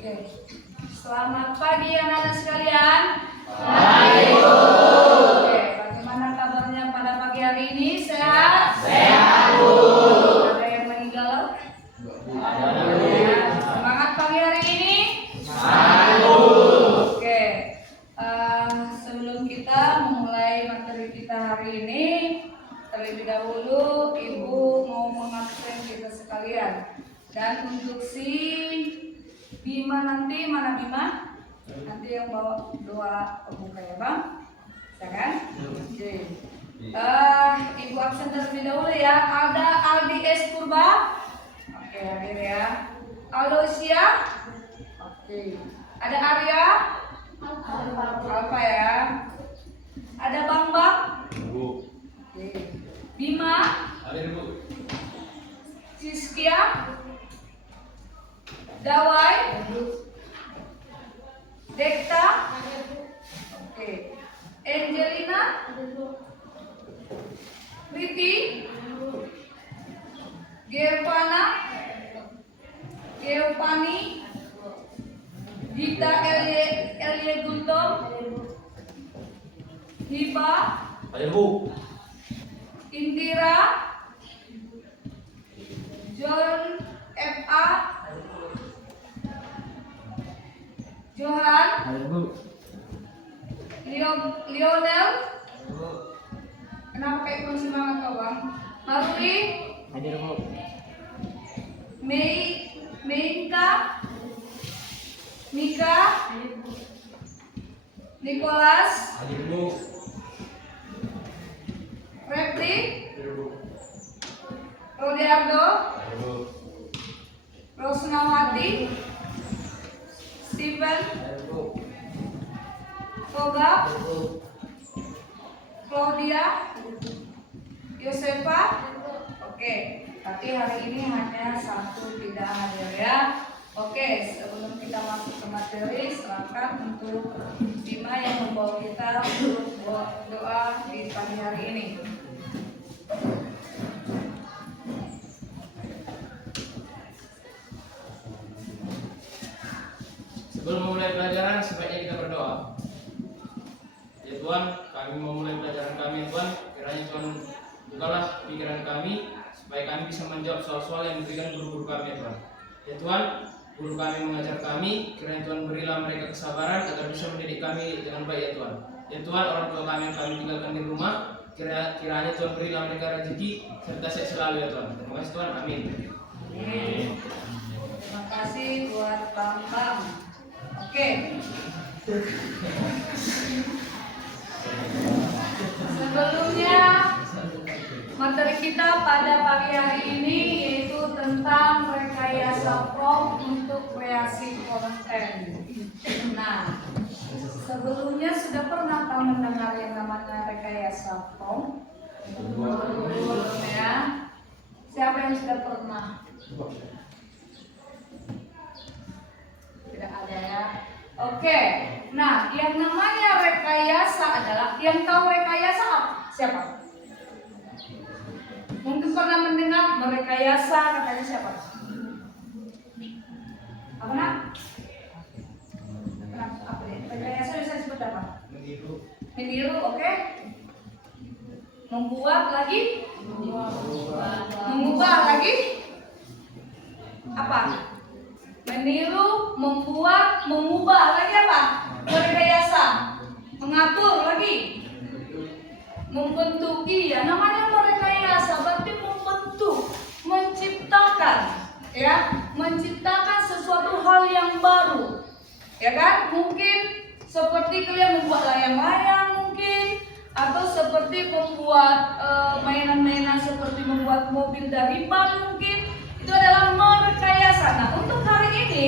Oke. Selamat pagi anak-anak sekalian. Pagi, Bu. Oke, bagaimana kabarnya pada pagi hari ini? Sehat? Sehat, Bu. Ada yang lagi galau? Ada, Bu. Semangat pagi hari ini? Semangat, Bu. Oke. Sebelum kita memulai materi kita hari ini, terlebih dahulu Ibu mau mengabsen kita sekalian. Dan untuk si Bima nanti, mana Bima? Nanti yang bawa doa pembuka ya Bang? Bisa kan? Oke. Ibu absen terlebih dahulu ya. Ada Aldi S. Purba. Oke, hadir ya. Aloysia. Oke. Ada Arya. Alfa ya. Ada Bang Bang. Oke. Bima. Hadir, Bu. Siskia. Dawai. Dekta. Oke. Angelina. Riti. Gervana. Geopani. Dita Elie Guntom. Hiba. Hadir, Bu. Indira. John F.A. Johan. Hadir, Bu. Lionel. Kenapa kayak kurang semangat kau Bang? Maruli. Hadir, Bu. Meinka. Mika. Nicholas. Hadir, Bu. Repli. Hadir, Bu. Rodiardo. Hadir, Bu. Rosnawati. Steven. Hadir, Bu. Toga. Hadir, Bu. Claudia. Yosefa. Oke, tapi hari ini hanya satu tidak hadir ya. Oke, sebelum kita masuk ke materi, silakan untuk Bima yang membawa kita untuk doa di pagi hari ini. Sebelum memulai pelajaran, sebaiknya kita berdoa. Ya Tuhan, kami memulai pelajaran kami, ya Tuhan. Kiranya Tuhan bukalah pikiran kami, supaya kami bisa menjawab soal-soal yang diberikan guru-guru kami, ya Tuhan. Ya Tuhan, guru kami mengajar kami, kiranya Tuhan berilah mereka kesabaran agar bisa mendidik kami dengan baik, ya Tuhan. Ya Tuhan, orang tua kami yang kami tinggalkan di rumah, kiranya Tuhan berilah mereka rezeki serta sehat selalu, ya Tuhan. Terima kasih Tuhan, amin. Terima kasih buat Bang Bang. Oke. Sebelumnya materi kita pada pagi hari ini yaitu tentang rekayasa prompt untuk kreasi konten. Nah, sebelumnya sudah pernah kamu mendengar yang namanya rekayasa prompt? Belum ya? Siapa yang sudah pernah? Tidak ada ya. Oke. Nah, yang namanya rekayasa adalah yang tahu rekayasa apa? Siapa? Mungkin pernah mendengar merekayasa katanya siapa? Apa nak? Apa ya? Rekayasa bisa disebut apa? Meniru, oke? Membuat lagi? Mengubah lagi? Apa? Meniru, membuat, mengubah lagi apa? Merekayasa, mengatur lagi, membentuki ya. Namanya merekayasa berarti membentuk, menciptakan, ya, menciptakan sesuatu hal yang baru, ya kan? Mungkin seperti kalian membuat layang-layang mungkin, atau seperti membuat mainan-mainan seperti membuat mobil dari ban mungkin. Itu adalah merekayasa. Nah, untuk hari ini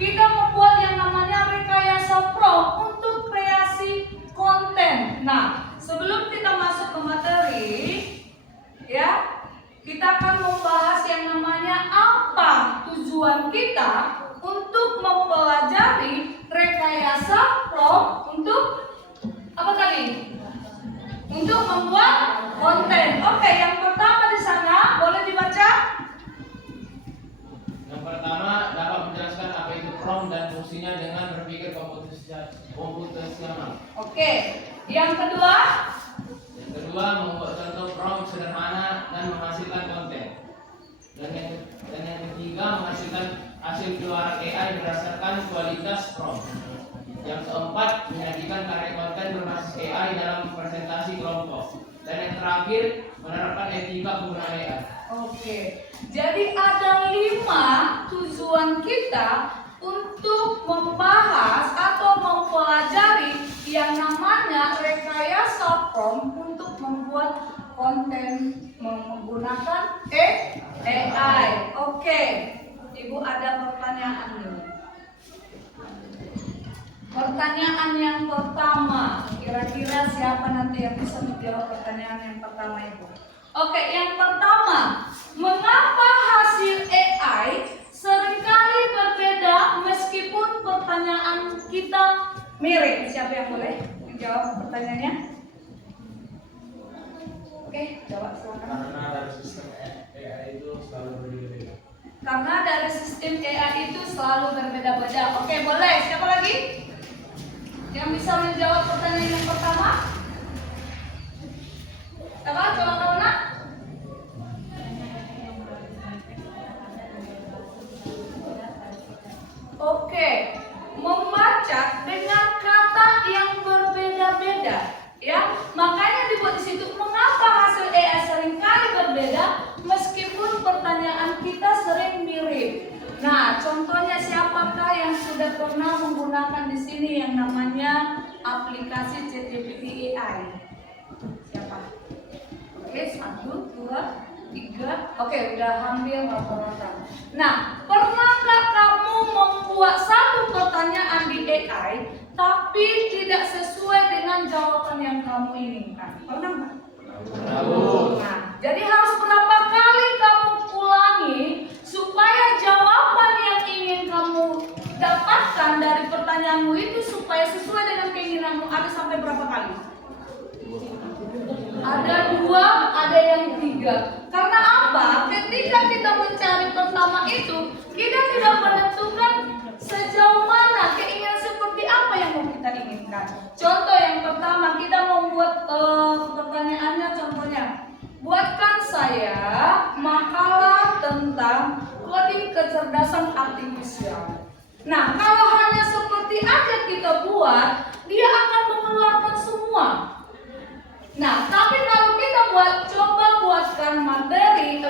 kita membuat yang namanya rekayasa prompt untuk kreasi konten. Nah, sebelum kita masuk ke materi, ya, kita akan membahas yang namanya apa tujuan kita untuk mempelajari rekayasa prompt untuk apa tadi? Untuk membuat konten. Oke, yang pertama di sana boleh dibaca? Yang pertama dapat menjelaskan apa itu prompt dan dan fungsinya dengan berpikir komputasional. Oke. Yang kedua, Yang kedua, membuat contoh prompt sederhana dan menghasilkan konten. Dan yang ketiga, menghasilkan hasil keluar AI berdasarkan kualitas prompt. Yang keempat, menyajikan karya konten berbasis AI dalam presentasi kelompok. Dan yang terakhir, menerapkan etika penggunaan AI. oke. Jadi ada 5 tujuan kita untuk membahas atau mempelajari yang namanya rekayasa prompt untuk membuat konten menggunakan AI. Oke. Ibu ada pertanyaan nih. Pertanyaan yang pertama, kira-kira siapa nanti yang bisa menjawab pertanyaan yang pertama Ibu? Oke, yang pertama, mengapa hasil AI seringkali berbeda meskipun pertanyaan kita mirip? Siapa yang boleh menjawab pertanyaannya? Oke, jawab silakan. Karena dari sistem AI itu selalu berbeda-beda. Karena dari sistem AI itu selalu berbeda-beda. Oke, boleh. Siapa lagi yang bisa menjawab pertanyaan yang pertama? Coba nak. Oke, membaca dengan kata yang berbeda-beda, ya. Makanya dibuat di situ. Mengapa hasil AI seringkali berbeda meskipun pertanyaan kita sering mirip? Nah, contohnya siapakah yang sudah pernah menggunakan di sini yang namanya aplikasi ChatGPT AI? Siapa? Oke, 1, 2, 3. Oke, udah hampir rata-rata. Nah, pernahkah kamu membuat satu pertanyaan di AI tapi tidak sesuai dengan jawaban yang kamu inginkan? Pernah nggak? Nah, jadi harus berapa kali kamu ulangi supaya jawaban yang ingin kamu dapatkan dari pertanyaanmu itu supaya sesuai dengan keinginanmu. Ada sampai berapa kali? Ada 2, ada yang 3. Karena apa? Ketika kita mencari pertama itu, kita tidak menentukan sejauh mana keinginan seperti apa yang mau kita inginkan. Contoh yang pertama, kita membuat pertanyaannya, contohnya, buatkan saya makalah tentang coding kecerdasan artifisial. Nah, kalau hanya seperti aja kita buat, dia akan mengeluarkan semua. Nah, tapi kalau kita coba buatkan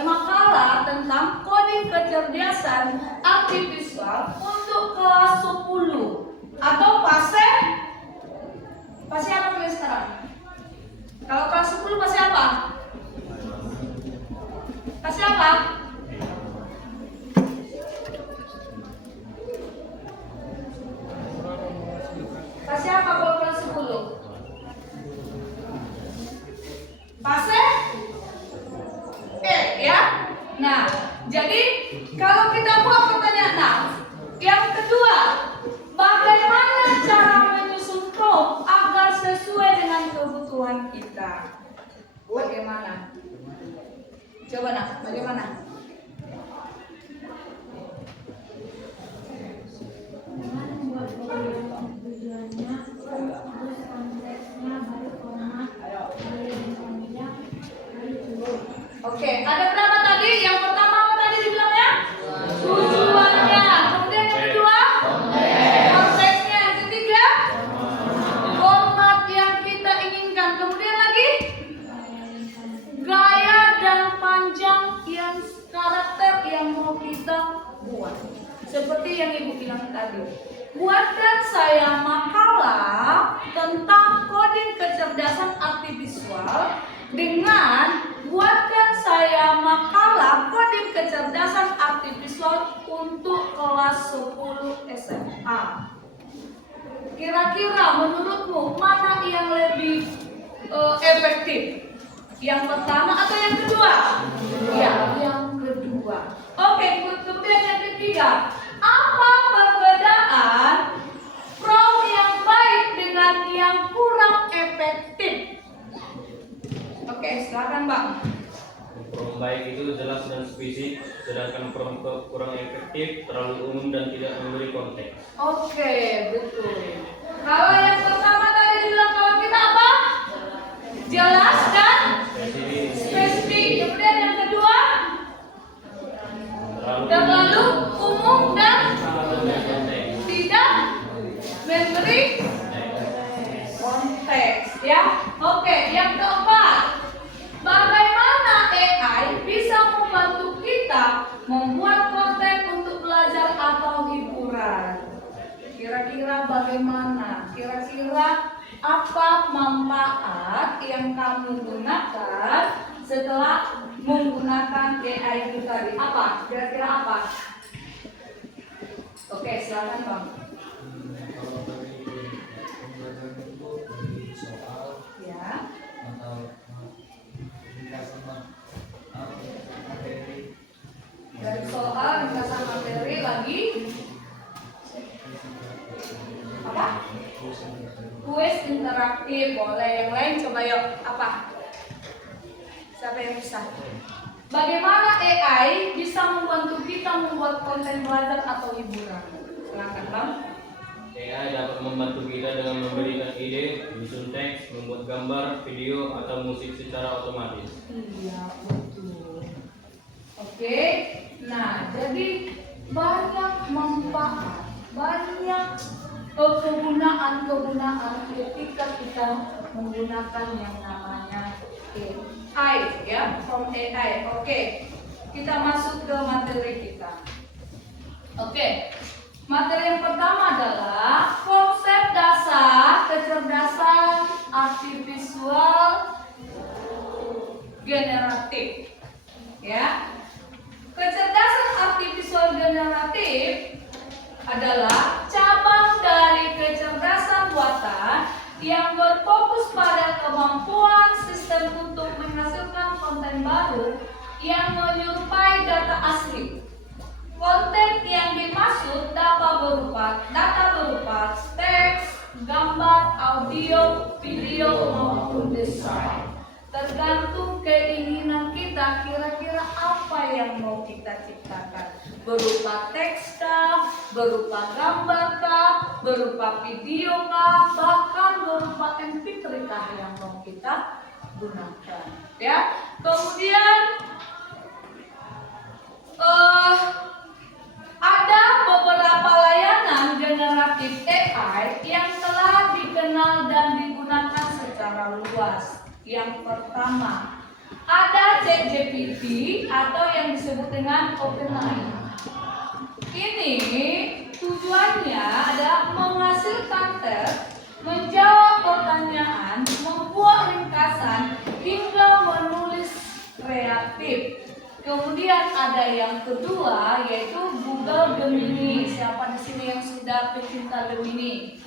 makalah tentang coding kecerdasan artifisial untuk kelas 10 atau fase apa tulis sekarang? Kalau kelas 10 fase apa? Fase apa? Fase apa kalau kelas 10? Fase E, ya. Nah, jadi kalau kita buat pertanyaan, nah, yang kedua, bagaimana cara menyusun prompt agar sesuai dengan kebutuhan kita? Bagaimana? Coba nak, bagaimana? Oke, ada berapa tadi? Yang pertama apa tadi dibilangnya? Tujuannya. Kemudian yang kedua? Konteksnya. Yang ketiga? Format yang kita inginkan. Kemudian lagi? Gaya dan panjang yang karakter yang mau kita buat. Seperti yang Ibu bilang tadi. Buatkan saya makalah tentang coding kecerdasan artifisial dengan buatkan saya makalah coding kecerdasan artifisial untuk kelas 10 SMA. Kira-kira menurutmu mana yang lebih efektif? Yang pertama atau yang kedua? Ya, yang kedua. Oke, kemudian yang ketiga. Apa perbedaan prompt yang baik dengan yang kurang efektif? Oke, silakan Bang. Prompt baik itu jelas dan spesifik sedangkan kurang efektif, terlalu umum dan tidak memberi konteks. Oke, betul. Kalau yang pertama tadi bilang kalau kita apa? Jelas dan spesifik. Kemudian yang kedua, terlalu umum dan tidak memberi konteks, ya. Oke, yang keempat, bagaimana AI bisa membantu kita membuat konten untuk belajar atau hiburan? Kira-kira bagaimana? Kira-kira apa manfaat yang kamu gunakan setelah menggunakan AI itu tadi? Apa? Kira-kira apa? Oke, silakan Bang. Kalau dari pembelajaran itu dari soal Ya. atau ringkasan materi Dari soal, ringkasan materi lagi. Apa? Kuis interaktif. Boleh. Yang lain coba yuk. Apa? Siapa yang bisa? Bagaimana AI bisa membantu kita membuat konten belajar atau hiburan? Silakan Bang. AI dapat membantu kita dengan memberikan ide, menyusun teks, membuat gambar, video, atau musik secara otomatis. Iya, betul. Oke. Nah, jadi banyak manfaat, banyak kegunaan ketika kita menggunakan yang namanya AI, ya, from AI. Oke. Kita masuk ke materi kita. Oke. Materi yang pertama adalah konsep dasar kecerdasan artifisial generatif. Ya. Kecerdasan artifisial generatif adalah cabang dari kecerdasan buatan yang berfokus pada kemampuan sistem untuk menghasilkan konten baru yang menyerupai data asli. Konten yang dimaksud data berupa teks, gambar, audio, video maupun desain. Tergantung keinginan kita, kira-kira apa yang mau kita ciptakan. Berupa teks kah, berupa gambar kah, berupa video kah, bahkan berupa MP3 kah yang mau kita gunakan. Ya. Kemudian ada beberapa layanan generatif AI yang telah dikenal dan digunakan secara luas. Yang pertama, ada ChatGPT atau yang disebut dengan OpenAI. Ini tujuannya adalah menghasilkan teks, menjawab pertanyaan, membuat ringkasan, hingga menulis kreatif. Kemudian ada yang kedua yaitu Google Gemini. Siapa di sini yang sudah pecinta Gemini?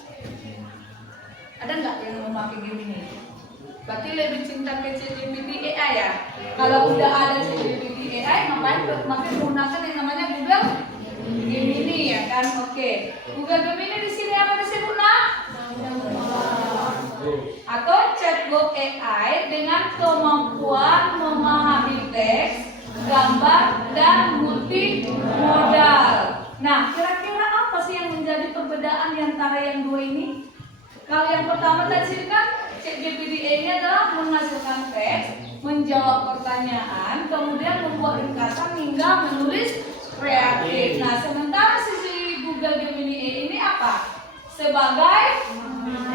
Ada nggak yang memakai Gemini? Berarti lebih cinta ke ChatGPT AI ya? Kalau udah ada ChatGPT AI, ngapain menggunakan yang namanya Google Gemini ya kan? Oke. Google Gemini di sini apa disebut nak? Atau chatbot AI dengan kemampuan memahami teks, gambar, dan multimodal. Nah, kira-kira apa sih yang menjadi perbedaan di antara yang dua ini? Kalau yang pertama tadi kan ChatGPT ini adalah menghasilkan teks, menjawab pertanyaan, kemudian membuat ringkasan hingga menulis kreatif. Nah, sementara sisi Google Gemini ini apa? Sebagai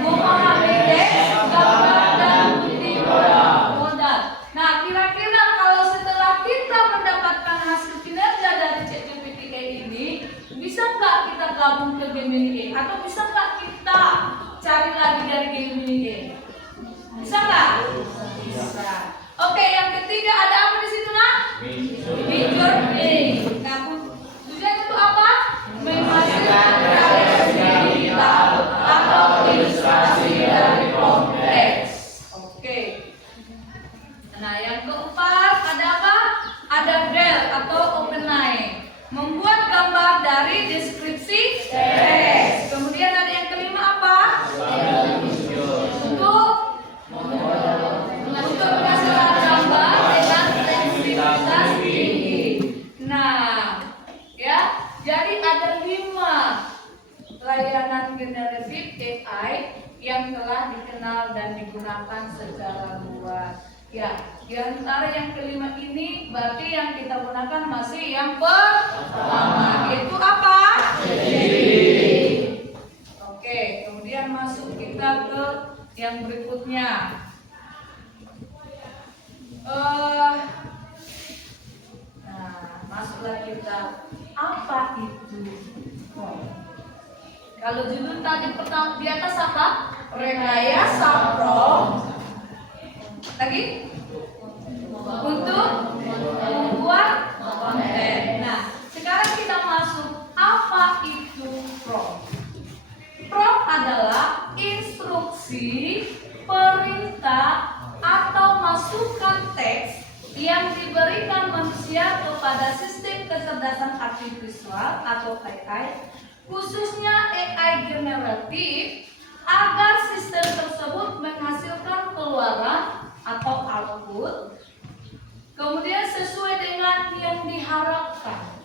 memahami teks, gambar, dan multimodal. Nah, kira-kira kalau setelah kita mendapatkan hasil kinerja dari ChatGPT ini, bisa nggak kita gabung ke Gemini atau bisa nggak kita cari lagi dari Gemini? Bisa nggak? Bisa. Oke, yang ketiga ada apa di situ nak? Midjourney. Nah, tujuan itu apa? Menghasilkan karya digital atau ilustrasi dari konteks. Oke. Nah, yang keempat ada apa? Ada Dell atau OpenAI, membuat gambar dari deskripsi teks. Kemudian ada yang kelima apa? Untuk menghasilkan gambar dengan layanan generatif AI yang telah dikenal dan digunakan secara luas. Ya, di antara yang kelima ini berarti yang kita gunakan masih yang pertama, yaitu apa? Oke, kemudian masuk kita ke yang berikutnya. Masuklah kita. Apa itu prompt? Kalau judul tadi pertama di atas apa? Rekayasa prompt. Lagi? Untuk membuat konten. Nah, sekarang kita masuk. Apa itu prompt? Prompt adalah instruksi, perintah, atau masukan teks yang diberikan manusia kepada sistem kecerdasan artifisial atau AI, khususnya AI generatif, agar sistem tersebut menghasilkan keluaran atau output kemudian sesuai dengan yang diharapkan.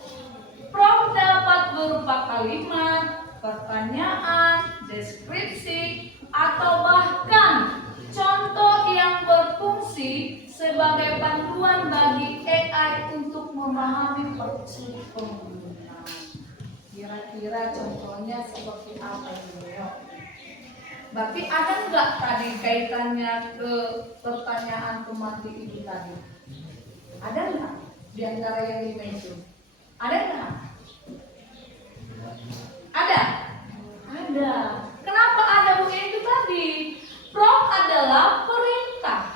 Prompt dapat berupa kalimat, pertanyaan, deskripsi, atau bahkan contoh yang berfungsi sebagai panduan bagi AI untuk memahami maksud pengguna. Kira-kira contohnya seperti apa ini? Berarti ada nggak tadi kaitannya ke pertanyaan pemati itu tadi? Ada nggak di antara yang lima itu? Ada nggak? Ada? Ada. Kenapa ada bunyi itu tadi? Prompt adalah perintah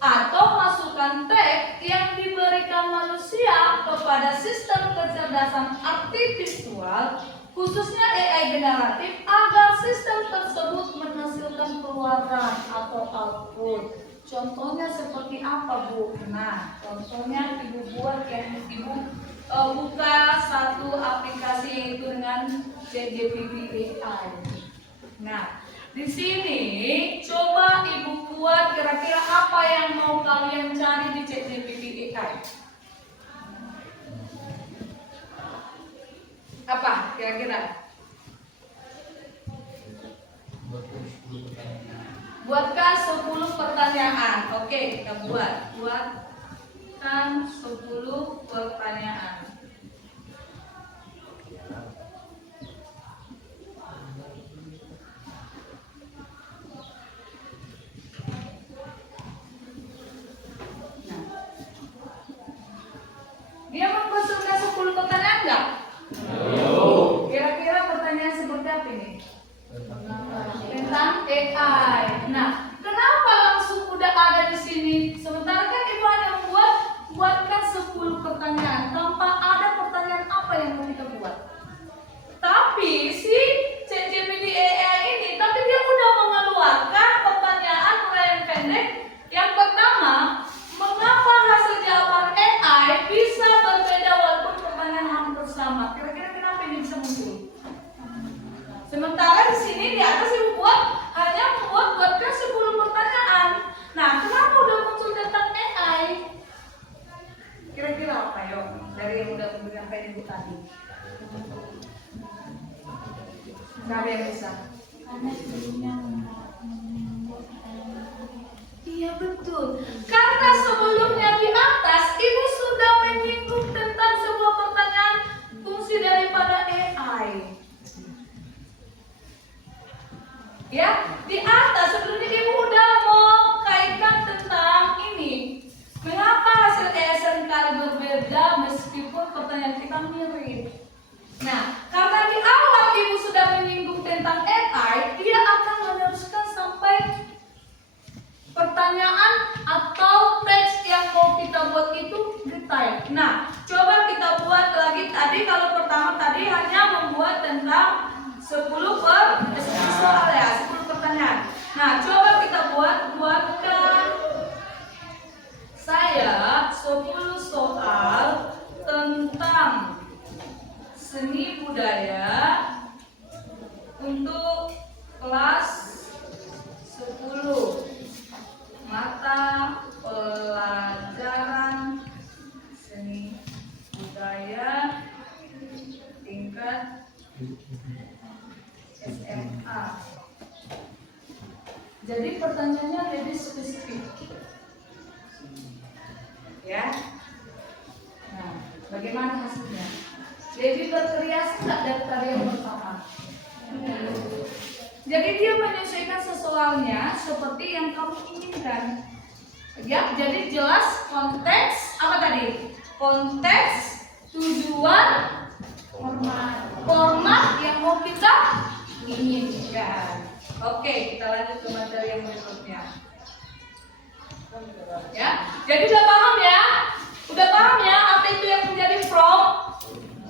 atau masukan teks yang diberikan manusia kepada sistem kecerdasan artifisial, khususnya AI generatif, agar sistem tersebut menghasilkan keluaran atau output. Contohnya seperti apa, Bu? Nah, contohnya Ibu buat yang Ibu buka satu aplikasi yaitu dengan ChatGPT AI. Nah, di sini coba Ibu buat kira-kira apa yang mau kalian cari di ChatGPT AI. Apa kira-kira? Buatkan 10 pertanyaan. Oke, kita buatkan 10 pertanyaan. Dia membutuhkan 10 pertanyaan enggak? Kira-kira pertanyaan seperti apa ini? Tentang AI. Nah, kenapa langsung udah ada di sini? Sementara kan Ibu hanya buatkan 10 pertanyaan tanpa ada pertanyaan apa yang mau kita buat. Tapi si ChatGPT AI ini, tapi dia udah mengeluarkan pertanyaan mulai yang pendek. Yang pertama, mengapa hasil jawaban AI bisa berbeda walaupun pertanyaan hampir sama? Kira-kira kenapa ini bisa muncul? Sementara di sini di atas Ibu hanya buatkan 10 pertanyaan. Nah, kenapa udah muncul tentang AI? Kira-kira apa yuk? Dari yang udah memberikan Ibu tadi. Nggak ada yang bisa. Karena sebelumnya Iya betul. Karena sebelumnya di atas Ibu sudah menyinggung tentang sebuah pertanyaan fungsi daripada AI. Ya, di atas sebelumnya Ibu udah mau kaitkan tentang ini. Mengapa hasil AI seringkali berbeda meskipun pertanyaan kita mirip? Nah, karena di awal Ibu sudah menyinggung tentang AI, dia akan meneruskan sampai pertanyaan atau teks yang mau kita buat itu detail. Nah, coba kita buat lagi tadi. Kalau pertama tadi hanya membuat tentang 10 soal ya, 10 pertanyaan. Nah, coba kita buatkan saya 10 soal tentang seni budaya untuk kelas 10 mata pelajaran seni budaya tingkat Jadi pertanyaannya lebih spesifik. Ya. Nah, bagaimana hasilnya? Lebih berkreasi nggak daripada yang pertama? Jadi dia menyesuaikan sesuainya seperti yang kamu inginkan. Ya, jadi jelas konteks apa tadi? Konteks, tujuan, format yang mau kita inginkan. Oke, kita lanjut ke materi yang berikutnya. Ya, jadi udah paham ya? Udah paham ya apa itu yang menjadi from?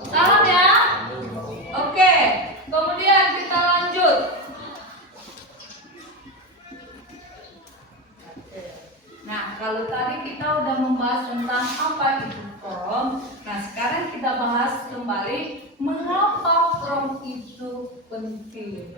Paham ya? Oke, kemudian kita lanjut. Nah, kalau tadi kita udah membahas tentang apa itu from, nah sekarang kita bahas kembali mengapa from itu penting.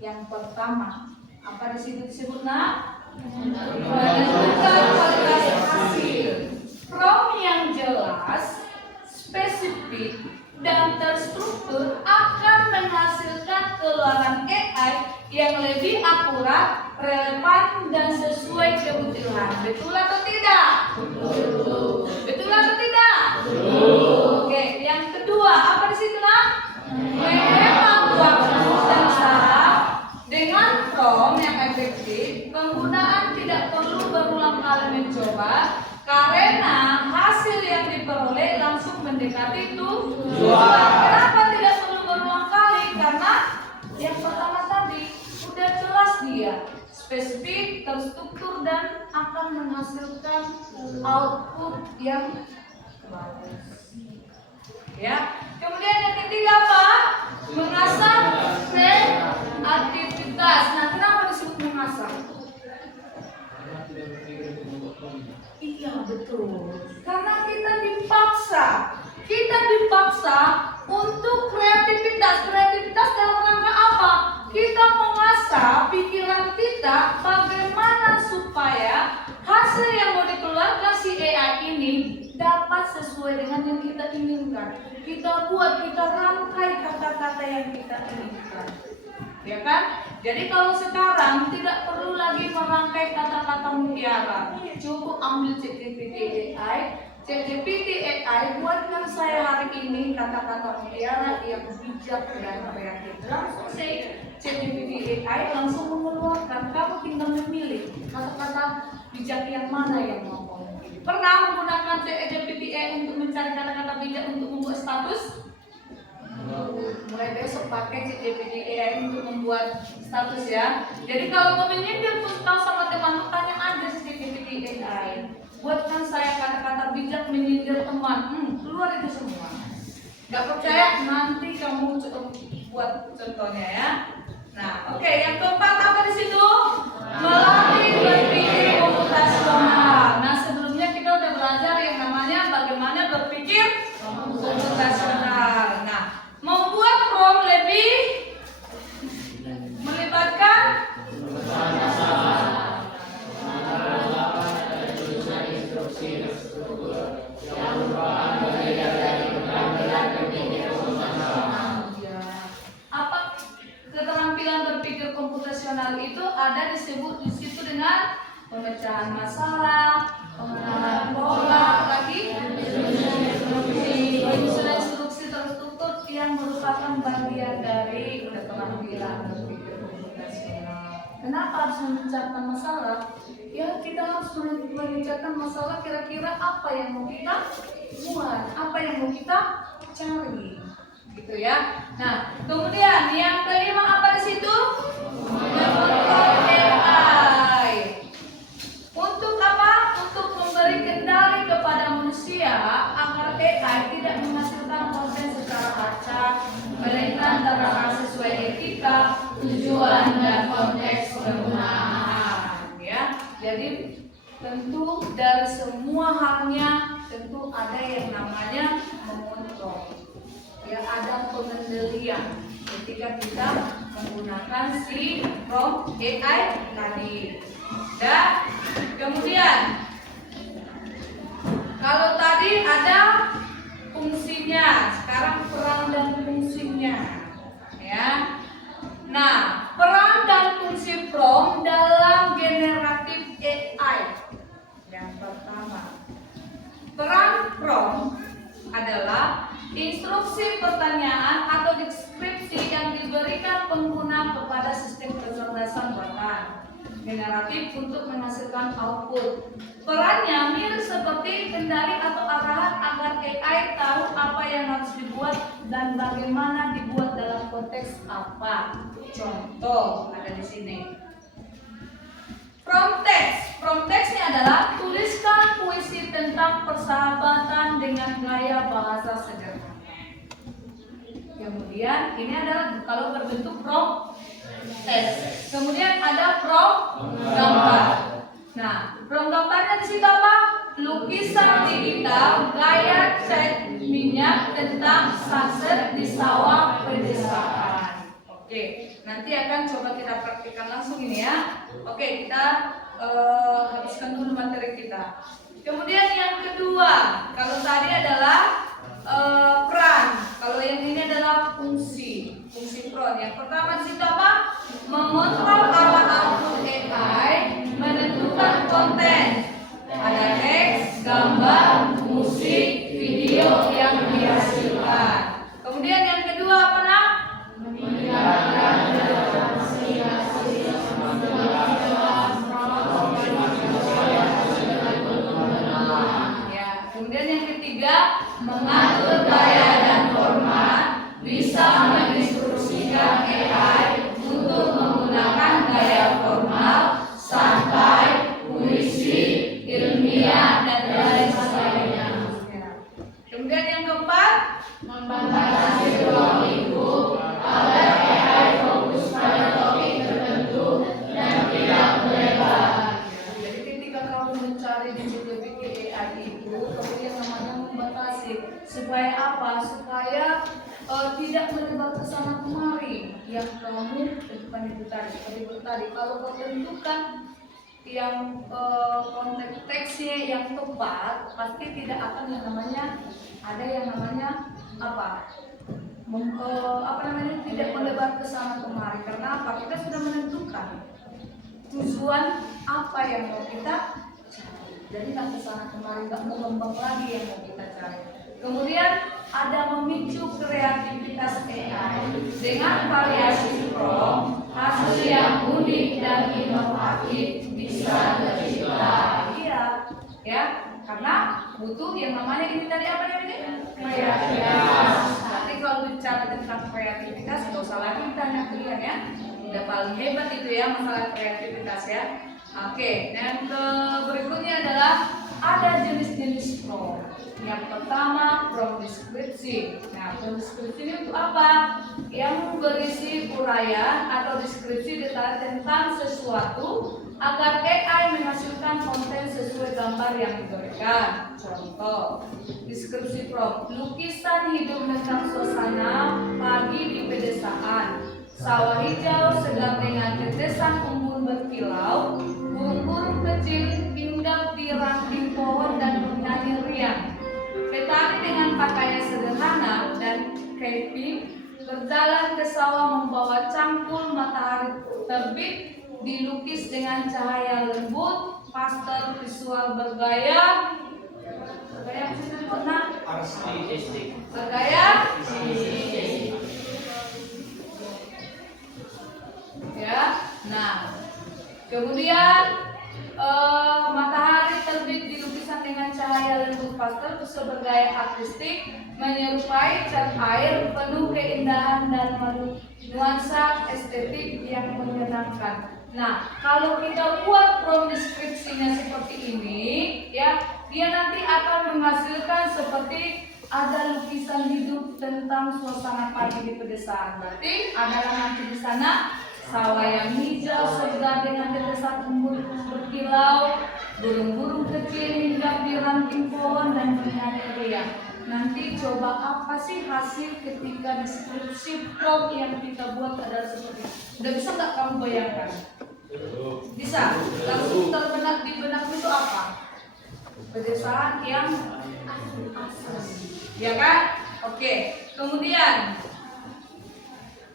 Yang pertama, apa di situ disebut nak? Menentukan kualitas hasil. From yang jelas, spesifik, dan terstruktur akan menghasilkan keluaran AI yang lebih akurat, relevan, dan sesuai kebutuhan. Betul atau tidak? Betul. Betul atau tidak? Betul. Oke, yang kedua, apa di situ nak? Menghemat waktu dan saraf. Dengan from yang efektif, penggunaan tidak perlu berulang kali mencoba karena hasil yang diperoleh langsung mendekati tujuan. Kenapa tidak perlu berulang kali? Karena yang pertama tadi sudah jelas dia spesifik, terstruktur, dan akan menghasilkan output yang bagus. Ya. Kemudian yang ketiga apa? Mengasah kreativitas. Nah, kenapa disebut mengasah? Iya, betul. Karena kita dipaksa untuk kreativitas. Kreativitas dalam rangka apa? Kita mengasah pikiran kita bagaimana supaya hasil yang mau dikeluarkan si AI ini dapat sesuai dengan yang kita inginkan. Kita buat, kita rangkai kata-kata yang kita inginkan. Ya kan? Jadi kalau sekarang tidak perlu lagi merangkai kata-kata mutiara. Cukup ambil ChatGPT AI. ChatGPT AI buatkan saya hari ini kata-kata mutiara yang bijak dan kreatif. Langsung saya ChatGPT AI langsung mengeluarkan. Kamu tinggal memilih kata-kata bijak yang mana yang mau kamu pilih. Pernah menggunakan ChatGPT AI untuk mencari kata-kata bijak untuk membuat status? Mulai besok pakai ChatGPT AI untuk membuat status ya. Jadi kalau mau menyindir pun tahu sama teman, tanya aja ChatGPT AI. Buatkan saya kata-kata bijak menyindir teman. Keluar itu semua. Gak percaya? Nanti kamu buat contohnya ya. Nah, oke, yang keempat apa di situ? Melatih berpikir komputasional. Nah, sebelumnya kita udah belajar yang namanya bagaimana berpikir komputasional. Nah, membuat from lebih melibatkan apa keterampilan berpikir komputasional itu ada disebut di situ dengan pemecahan masalah, pengenalan pola, lagi penyusunan instruksi terstruktur yang merupakan bagian dari keterampilan berpikir komputasional. Kenapa harus memecahkan masalah? Ya, kita harus memecahkan masalah kira-kira apa yang mau kita buat, apa yang mau kita cari, gitu ya. Nah, kemudian yang kelima apa di situ? Mengontrol AI. Untuk apa? Untuk memberi kendali kepada manusia agar AI tidak menghasilkan konten secara acak, melainkan terarah sesuai etika, tujuan, dan konteks penggunaan. Ya, jadi tentu dari semua halnya tentu ada yang namanya mengontrol. Ya, ada pengendalian ketika kita menggunakan si prompt AI tadi. Dan kemudian kalau tadi ada fungsinya, sekarang peran dan fungsinya, ya. Nah, peran dan fungsi prompt adalah instruksi pertanyaan atau deskripsi yang diberikan pengguna kepada sistem kecerdasan buatan generatif untuk menghasilkan output. Perannya mirip seperti kendali atau arahan agar AI tahu apa yang harus dibuat dan bagaimana dibuat dalam konteks apa. Contoh ada di sini. Prompt text. Prompt textnya adalah tuliskan puisi tentang persahabatan dengan gaya bahasa sederhana. Kemudian ini adalah kalau berbentuk prompt text. Kemudian ada prompt gambar. Nah, prompt gambarnya di situ apa? Lukisan digital gaya cat minyak tentang sunset di sawah pedesaan. Oke, nanti akan coba kita praktikkan langsung ini ya. Oke, kita habiskan dulu materi kita. Kemudian yang kedua, kalau tadi adalah peran, kalau yang ini adalah fungsi peran. Yang pertama di situ apa? Mengontrol arah output AI, menentukan konten. Ada teks, gambar, musik, video yang dihasilkan. Kemudian yang kedua apa nak? Kemudian yang ketiga, mengatur gaya dan format, bisa menginstruksikan AI untuk menggunakan gaya formal, santai, puisi, ilmiah, dan lain sebagainya. Kemudian yang keempat, membatasi ruang lingkup agar AI fokus pada topik tertentu dan tidak melebar. Jadi ketika kamu mencari di GPT AI itu, kemudian namanya membatasi supaya apa? Supaya tidak melebar ke sana kemari. Yang kamu tentukan itu tadi, seperti tadi. Kalau kau tentukan yang konteks teksnya yang tepat, pasti tidak akan yang namanya ada yang namanya apa? Tidak melebar ke sana kemari. Karena apa? Kita sudah menentukan tujuan apa yang mau kita cari. Jadi nggak ke sana kemari, nggak mengembang lagi yang mau kita cari. Kemudian ada memicu kreativitas AI dengan variasi prompt, hasil yang unik dan inovatif bisa tercipta. Iya, ya, karena butuh yang namanya ini tadi apa namanya? Kreativitas. Nanti kalau bicara tentang kreativitas, nggak usah lagi tanya kalian ya. Udah paling hebat itu ya masalah kreativitas ya. Oke, dan berikutnya adalah ada jenis-jenis prompt. Yang pertama prompt deskripsi. Nah, prompt deskripsi ini untuk apa? Yang berisi uraian atau deskripsi detail tentang sesuatu agar AI menghasilkan konten sesuai gambar yang diberikan. Contoh, deskripsi prompt: lukisan hidup tentang suasana pagi di pedesaan. Sawah hijau sedang dengan tetesan embun berkilau, burung-burung kecil hinggap di ranting pohon dan bernyanyi riang. Petani dengan pakaian sederhana dan camping berjalan ke sawah membawa cangkul matahari terbit, dilukis dengan cahaya lembut, pastel visual bergaya ya. Nah, kemudian matahari terbit di lukisan dengan cahaya lembut pastel bergaya artistik, menyerupai cat air penuh keindahan dan nuansa estetik yang menyenangkan. Nah, kalau kita buat prompt deskripsinya seperti ini, ya, dia nanti akan menghasilkan seperti ada lukisan hidup tentang suasana pagi di pedesaan. Berarti adalah nanti di sana sawah yang hijau segar dengan tetesan embun berkilau, burung-burung kecil hinggap di ranting pohon dan bernyanyi riang. Nanti coba apa sih hasil ketika deskripsi prompt yang kita buat adalah seperti ini. Udah bisa nggak kamu bayangkan? Bisa. Langsung terbenak di benak itu apa? Pedesaan yang asli, ya kan? Oke. Kemudian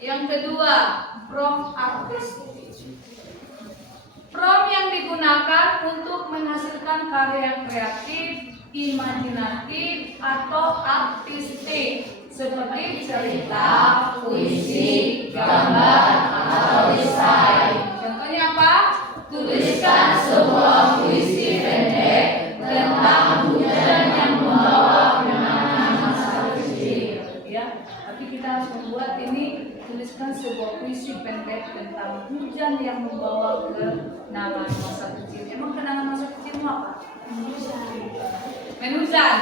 yang kedua, prompt artistik. Prompt yang digunakan untuk menghasilkan karya kreatif, imajinatif atau artistik seperti cerita, puisi, gambar, atau desain. Contohnya apa? Tuliskan sebuah puisi pendek tentang hujan yang membawa kenangan masa kecil. Ya, tapi kita harus membuat ini, tuliskan sebuah puisi pendek tentang hujan yang membawa kenangan masa kecil. Emang kenangan masa kecilmu apa? Menusan.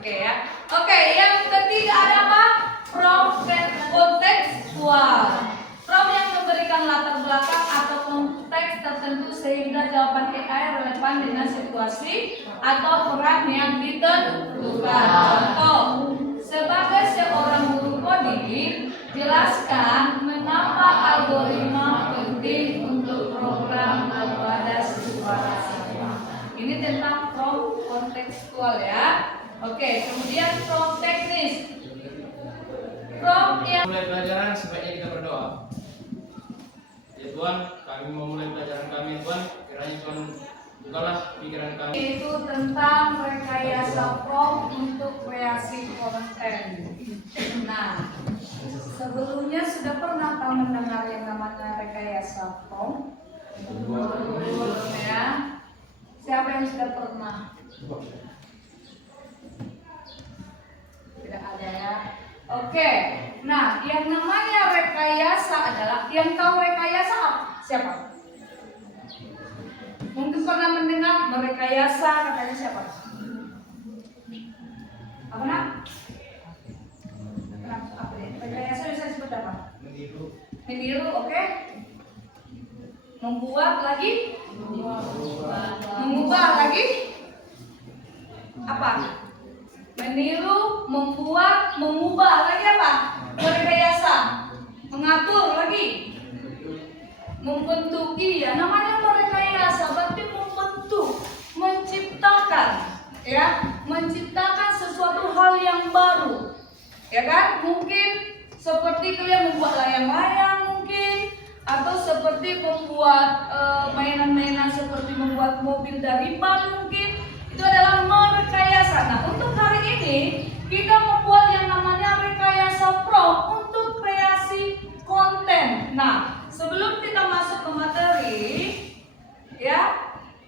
Oke ya. Oke, yang ketiga ada apa? Prompt kontekstual. Prompt yang memberikan latar belakang atau konteks tertentu sehingga jawaban AI relevan dengan situasi atau peran yang ditentukan. Contoh, sebagai seorang guru coding, jelaskan mengapa algoritma penting untuk program berbadan suara. Ini tentang prompt kontekstual ya. Oke, kemudian prompt teknis. Prompt yang Mulai pelajaran sebaiknya kita berdoa. Ya Tuhan, kami memulai pelajaran kami Tuhan, kiranya Tuhan bukalah pikiran kami. itu tentang rekayasa prompt untuk kreasi konten. Nah, sebelumnya sudah pernah kamu mendengar yang namanya rekayasa prompt? Belum ya. Siapa yang sudah pernah? Tidak ada ya. Oke. Nah, yang namanya rekayasa adalah, yang tahu rekayasa apa? Siapa? Mungkin pernah mendengar merekayasa, katanya siapa? Apa nak? Apa ya? Rekayasa bisa disebut apa? Meniru, oke? Membuat lagi? Mengubah lagi? Apa? Meniru, membuat, mengubah lagi apa? Merekayasa, mengatur lagi, membentuk. Iya, namanya merekayasa berarti membentuk, menciptakan, ya, menciptakan sesuatu hal yang baru, ya kan? Mungkin seperti kalian membuat layang-layang mungkin, atau seperti membuat mainan-mainan seperti membuat mobil dari ban mungkin. Itu adalah merekayasa. Nah, untuk hari ini kita membuat yang namanya rekayasa prompt untuk kreasi konten. Nah, sebelum kita masuk ke materi, ya,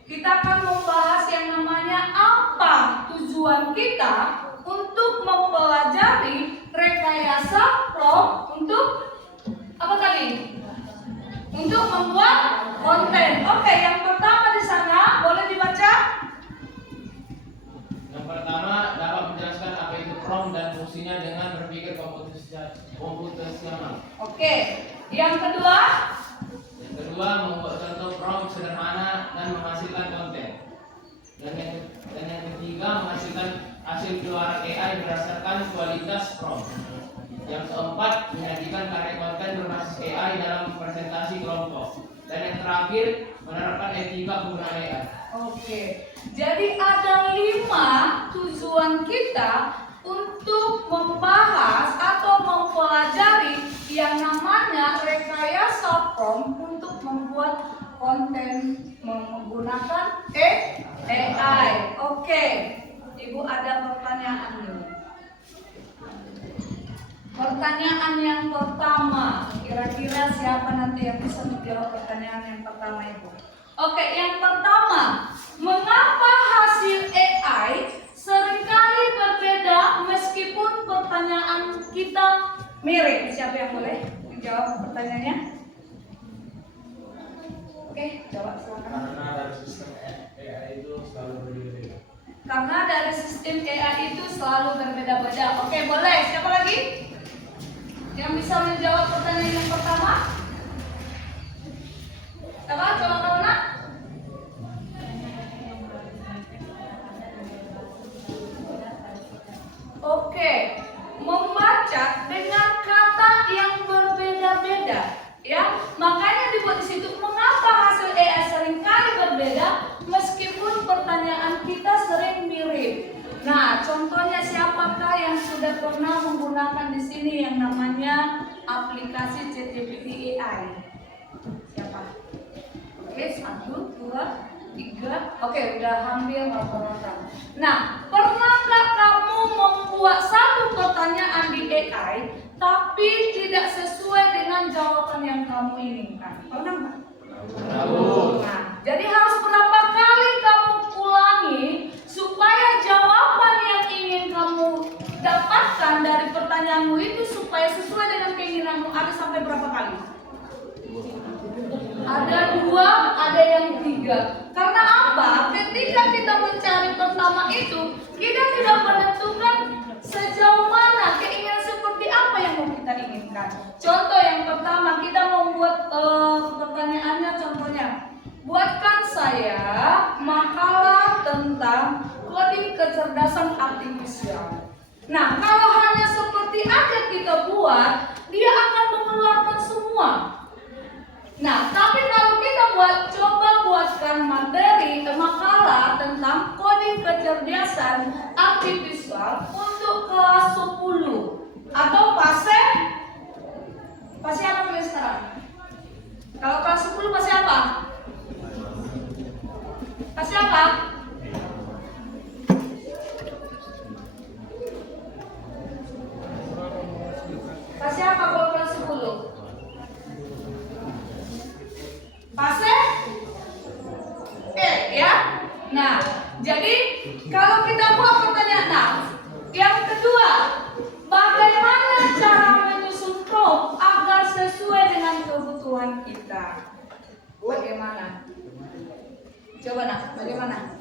kita akan membahas yang namanya apa tujuan kita untuk mempelajari rekayasa prompt untuk apa tadi? Untuk membuat konten. Oke, yang pertama di sana boleh dibaca? Yang pertama, dapat menjelaskan apa itu prompt dan fungsinya dengan berpikir komputasional. Oke. Yang kedua, Yang kedua, membuat contoh prompt sederhana dan menghasilkan konten. Dan yang ketiga, menghasilkan hasil keluaran AI berdasarkan kualitas prompt. Yang keempat, menyajikan karya konten berbasis AI dalam presentasi kelompok. Dan yang terakhir, menerapkan etika penggunaan AI. oke. Jadi ada 5 tujuan kita untuk membahas atau mempelajari yang namanya rekayasa prompt untuk membuat konten menggunakan AI. Oke. Ibu ada pertanyaan nih. Pertanyaan yang pertama, kira-kira siapa nanti yang bisa menjawab pertanyaan yang pertama Ibu? Oke, yang pertama, mengapa hasil AI seringkali berbeda meskipun pertanyaan kita mirip? Siapa yang boleh menjawab pertanyaannya? Oke, jawab silakan. Karena dari sistem AI itu selalu berbeda-beda. Karena dari sistem AI itu selalu berbeda-beda. Oke, boleh. Siapa lagi yang bisa menjawab pertanyaan yang pertama? Siapa? Coba nak. Oke, membaca dengan kata yang berbeda-beda, ya. Makanya dibuat di situ. Mengapa hasil AI seringkali berbeda meskipun pertanyaan kita sering mirip? Nah, contohnya siapakah yang sudah pernah menggunakan di sini yang namanya aplikasi ChatGPT AI? Siapa? Oke, 1, 2, 3. Oke, udah hampir rata-rata. Nah, pernahkah kamu membuat satu pertanyaan di AI tapi tidak sesuai dengan jawaban yang kamu inginkan? Pernah nggak? Nah, jadi harus berapa kali kamu ulangi supaya jawaban yang ingin kamu dapatkan dari pertanyaanmu itu supaya sesuai dengan keinginanmu. Ada sampai berapa kali? Ada 2, ada yang 3. Karena apa? Ketika kita mencari pertama itu, kita tidak menentukan sejauh mana keinginan seperti apa yang mau kita inginkan. Contoh yang pertama, kita membuat pertanyaannya contohnya, buatkan saya makalah tentang coding kecerdasan artifisial. Nah, kalau hanya seperti aja kita buat, dia akan mengeluarkan semua. Nah, tapi kalau kita coba buatkan materi makalah tentang coding kecerdasan artifisial untuk kelas 10 atau fase apa tulis sekarang? Kalau kelas 10 fase apa? Fase apa? Fase apa kalau kelas 10? Fase ya. Nah, jadi kalau kita buat pertanyaan, nah, yang kedua, bagaimana cara menyusun prompt agar sesuai dengan kebutuhan kita? Bagaimana? Coba nak, bagaimana?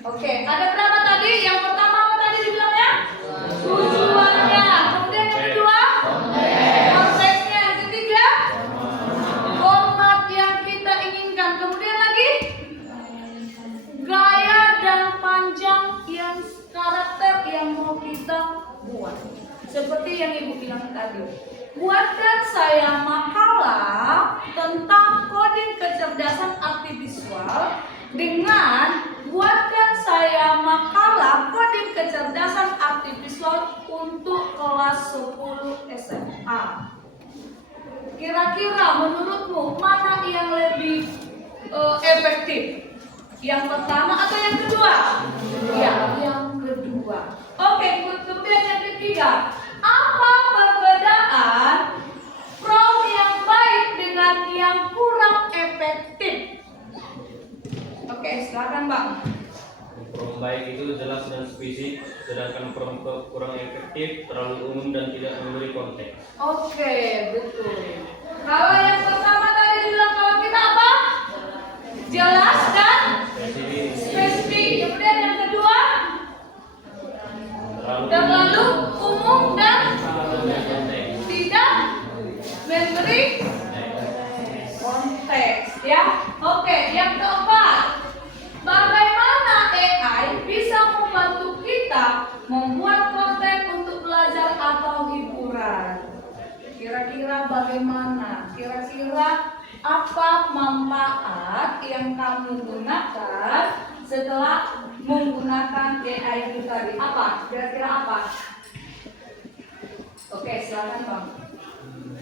Oke, ada berapa tadi? Yang pertama apa tadi dibilangnya? Tujuannya. Kemudian yang kedua? Konteksnya. Yang ketiga? Format yang kita inginkan. Kemudian lagi? Gaya dan panjang yang karakter yang mau kita buat. Seperti yang Ibu bilang tadi. Buatkan saya makalah tentang coding kecerdasan artifisial dengan buatkan saya makalah coding kecerdasan artifisial untuk kelas 10 SMA. Kira-kira menurutmu mana yang lebih efektif? Yang pertama atau yang kedua? Ya, yang kedua. Oke, kemudian yang ketiga. Apa perbedaan prompt yang baik dengan yang kurang efektif? Oke, silakan Bang. Prompt baik itu jelas dan spesifik, sedangkan prompt kurang efektif, terlalu umum dan tidak memberi konteks. Oke, betul. Kalau yang pertama tadi bilang kalau kita apa? Jelas dan spesifik. Kemudian yang kedua? Terlalu umum dan tidak memberi konteks, ya. Oke, yang keempat, bagaimana AI bisa membantu kita membuat konten untuk belajar atau hiburan? Kira-kira bagaimana? Kira-kira apa manfaat yang kamu gunakan setelah menggunakan AI itu tadi? Apa? Kira-kira apa? Oke, silakan Bang.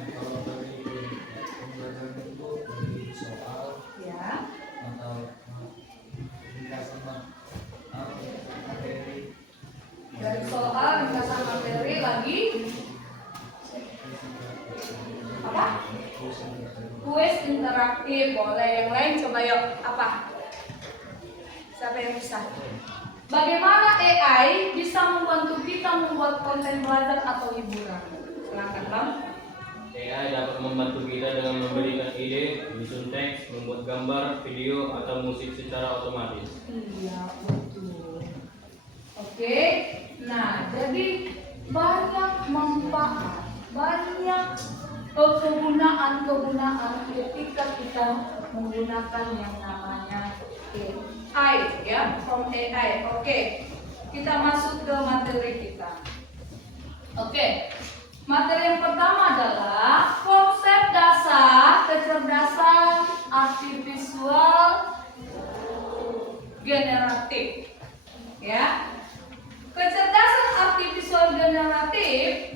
Kalau dari pembelajaran itu dari soal Ya. atau ringkasan materi. Dari soal, ringkasan materi lagi. Apa? Kuis interaktif. Boleh. Yang lain coba yuk. Apa? Siapa yang bisa? Bagaimana AI bisa membantu kita membuat konten belajar atau hiburan? Silakan Bang. AI dapat membantu kita dengan memberikan ide, menyusun teks, membuat gambar, video, atau musik secara otomatis. Iya, betul. Oke. Nah, jadi banyak manfaat, banyak kegunaan ketika kita menggunakan yang namanya AI, ya, from AI. Oke, kita masuk ke materi kita. Oke, materi yang pertama adalah konsep dasar kecerdasan artifisial generatif. Ya, generatif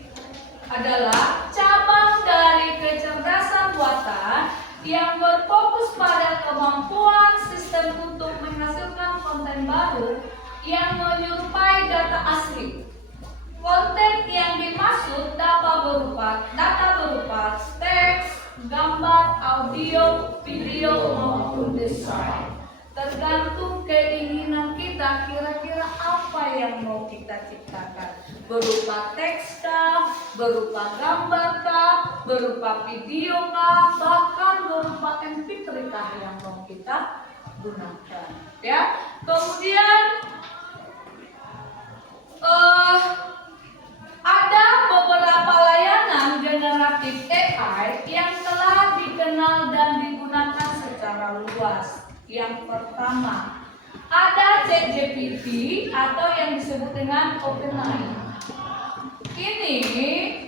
adalah cabang dari kecerdasan buatan yang berfokus pada kemampuan sistem untuk menghasilkan konten baru yang menyerupai data asli. Konten yang dimaksud dapat berupa teks, gambar, audio, video maupun desain. Tergantung keinginan kita, kira-kira apa yang mau kita ciptakan. Berupa teks kah, berupa gambar kah, berupa video kah, bahkan berupa MP3 kah yang mau kita gunakan. Ya, kemudian ada beberapa layanan generatif AI yang telah dikenal dan digunakan secara luas. Yang pertama, ada ChatGPT atau yang disebut dengan OpenAI. Ini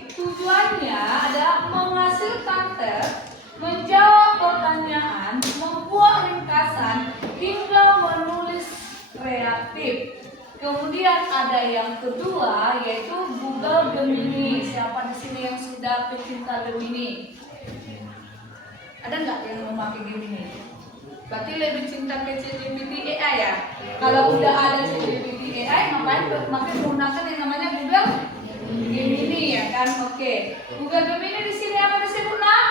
tujuannya adalah menghasilkan teks, menjawab pertanyaan, membuat ringkasan, hingga menulis kreatif. Kemudian ada yang kedua yaitu Google Gemini. Siapa di sini yang sudah pecinta Gemini? Ada nggak yang memakai Gemini? Berarti lebih cinta ke ChatGPT AI ya? Kalau udah ada ChatGPT AI, ngapain menggunakan yang namanya Google Gemini ya kan? Oke. Google Gemini di sini apa disebut nak?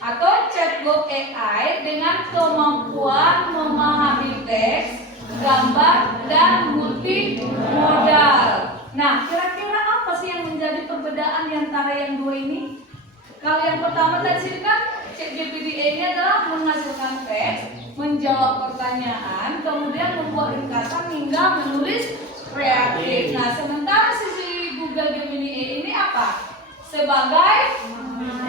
Atau chatbot AI dengan kemampuan memahami teks, gambar, dan multimodal. Nah, kira-kira apa sih yang menjadi perbedaan di antara yang dua ini? Kalau yang pertama tadi kan ChatGPT ini adalah menghasilkan teks, menjawab pertanyaan, kemudian membuat ringkasan hingga menulis kreatif. Nah, sementara sisi Google Gemini ini apa? Sebagai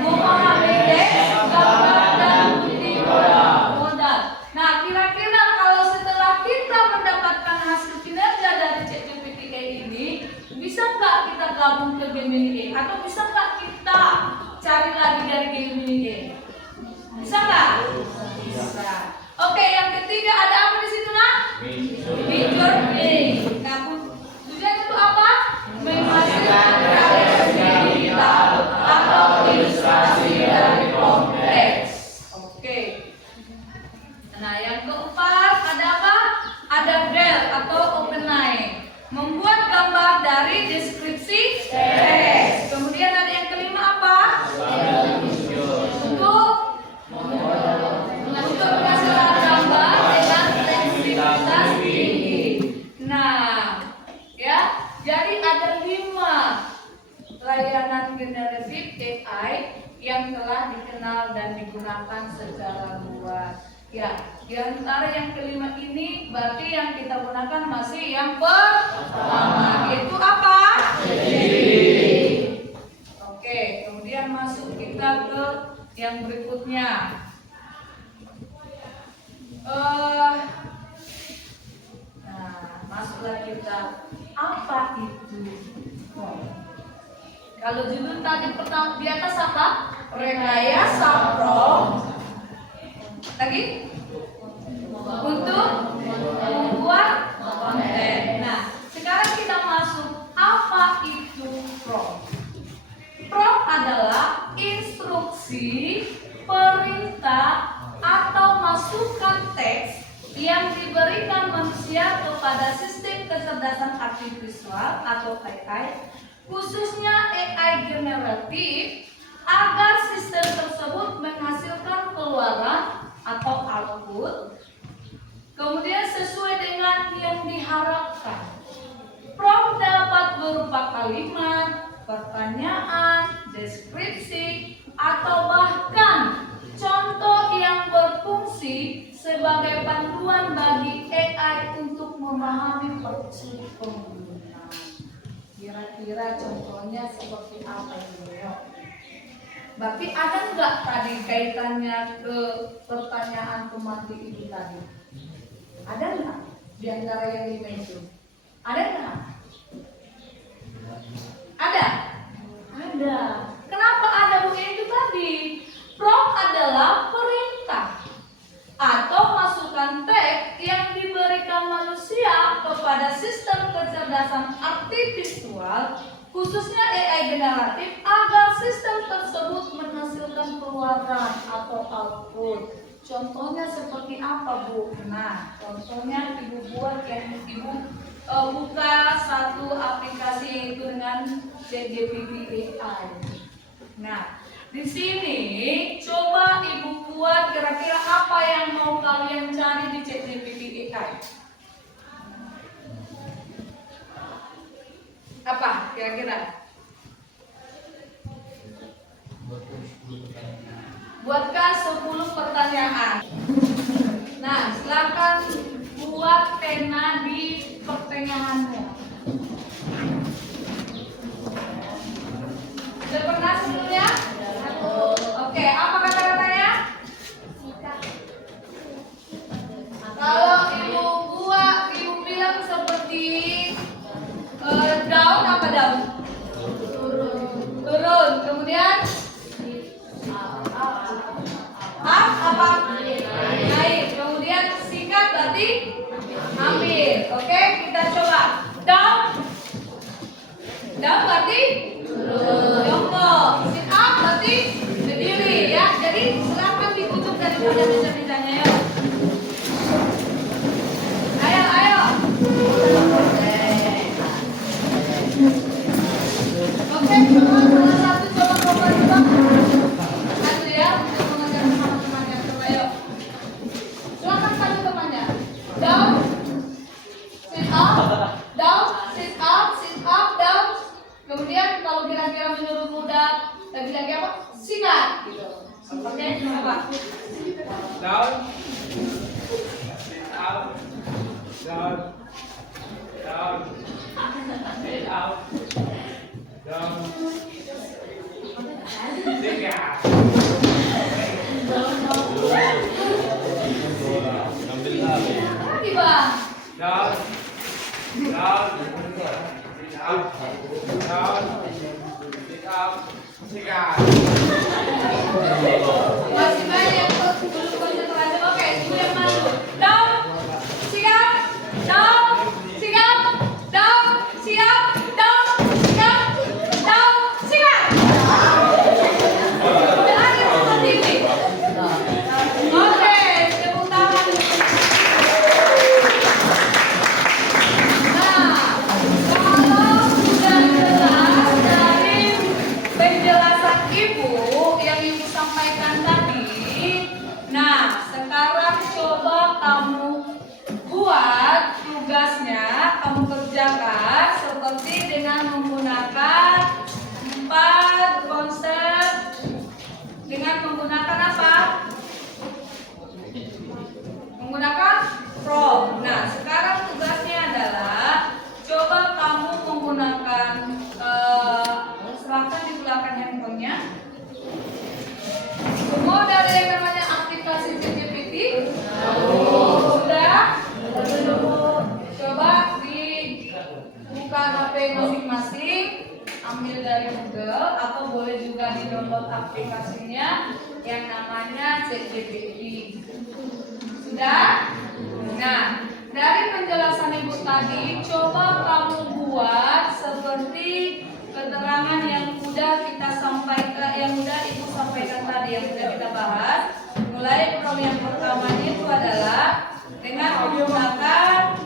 memahami teks, gambar, dan multimodal. Nah, kira-kira kalau setelah kita mendapatkan hasil kinerja dari ChatGPT ini, bisa nggak kita gabung ke Gemini atau bisa nggak kita cari lagi dari Gemini? Bisa nggak? Bisa. Oke, yang ketiga ada apa di situ nak? Midjourney. Nah, tujuan itu apa? Menghasilkan karya digital atau ilustrasi dari konteks. Oke. Nah, yang keempat ada apa? Ada Dell atau OpenAI. Membuat gambar dari deskripsi teks. Kemudian ada yang kelima apa? Untuk menghasilkan gambar dengan fleksibilitas tinggi. Nah, ya, jadi ada 5 layanan generatif AI yang telah dikenal dan digunakan secara luas. Ya, di antara yang kelima ini berarti yang kita gunakan masih yang pertama, yaitu apa? Oke, kemudian masuk kita ke yang berikutnya. Nah, masuklah kita. Apa itu? Kalau judul tadi pertama di atas apa? Rekayasa prompt. Lagi? Untuk membuat konten. Nah, sekarang kita masuk. Apa itu prompt? Prompt adalah instruksi, perintah, atau masukan teks yang diberikan manusia kepada sistem kecerdasan artifisial atau AI, khususnya AI generatif, agar sistem tersebut menghasilkan keluaran atau output kemudian sesuai dengan yang diharapkan. Prompt dapat berupa kalimat, pertanyaan, deskripsi, atau bahkan contoh yang berfungsi sebagai panduan bagi AI untuk memahami maksud pengguna. Kira-kira contohnya seperti apa ini? Berarti ada nggak tadi kaitannya ke pertanyaan pemati itu tadi? Ada nggak di antara yang lima itu? Ada nggak? Ada? Ada. Kenapa ada begitu tadi? Prompt adalah perintah atau masukan teks yang diberikan manusia kepada sistem kecerdasan artifisial atau output. Contohnya seperti apa, Bu? Nah, contohnya Ibu buat yang Ibu buka satu aplikasi yaitu dengan ChatGPT AI. Nah, di sini coba Ibu buat kira-kira apa yang mau kalian cari di ChatGPT AI. Apa kira-kira? Buatkan 10 pertanyaan. Nah, silakan buat pena di pertengahannya. Sudah pernah sebelumnya? Oke, apa kata-katanya? Kalau ibu bilang seperti daun, apa daun? Turun. Kemudian apa? Naik. Kemudian sikat berarti ambil. Oke, kita coba. Down. Down berarti jongkok. Sit up berarti berdiri ya. Jadi silakan ditutup daripada bisa-bisanya ya. Ayo. Oke, coba salah satu coba juga. Satu ya, untuk mengajar teman-temannya. Coba yuk. Silakan satu temannya. Down, sit up, down. Kemudian kalau kira-kira menurut mudah, lagi-lagi apa? Sikat. Gitu. Oke, coba. Down. Out. Down. Down. Out. Down. Sikat. Tiba. Down. Down. Up. Down. Up. Sikat. Masih banyak belum konsentrasi. Oke, ibu yang maju. Down, siap, down, siap, down, siap, down, siap, down, siap. Udah ada seperti ini. Oke, tepuk tangan. Nah, kalau sudah jelas dari penjelasan ibu yang ibu sampaikan tadi, nah sekarang coba kamu buat tugasnya, kamu kerjakan seperti dengan menggunakan 4 konsep, dengan menggunakan apa? Menggunakan prompt. Nah, sekarang tugasnya adalah coba kamu menggunakan silakan digunakan handphonenya. Semua udah ada yang namanya aplikasi ChatGPT? Sudah? Coba dibuka HP masing-masing, ambil dari Google atau boleh juga di-download aplikasinya yang namanya ChatGPT. Sudah? Nah, dari penjelasan ibu tadi, coba kamu buat seperti keterangan yang udah kita sampaikan, yang udah ibu sampaikan tadi, yang sudah kita bahas. Mulai prompt yang pertamanya itu adalah dengan menggunakan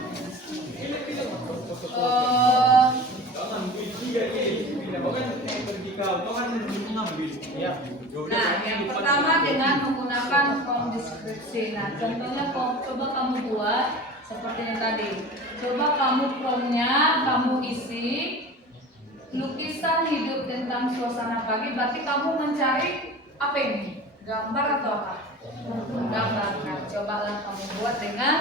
nah, yang pertama dengan menggunakan prompt deskripsi. Nah, contohnya coba kamu buat seperti yang tadi. Coba kamu promptnya kamu isi lukisan hidup tentang suasana pagi. Berarti kamu mencari apa ini? Gambar atau apa? Gambar. Nah, cobalah kamu buat dengan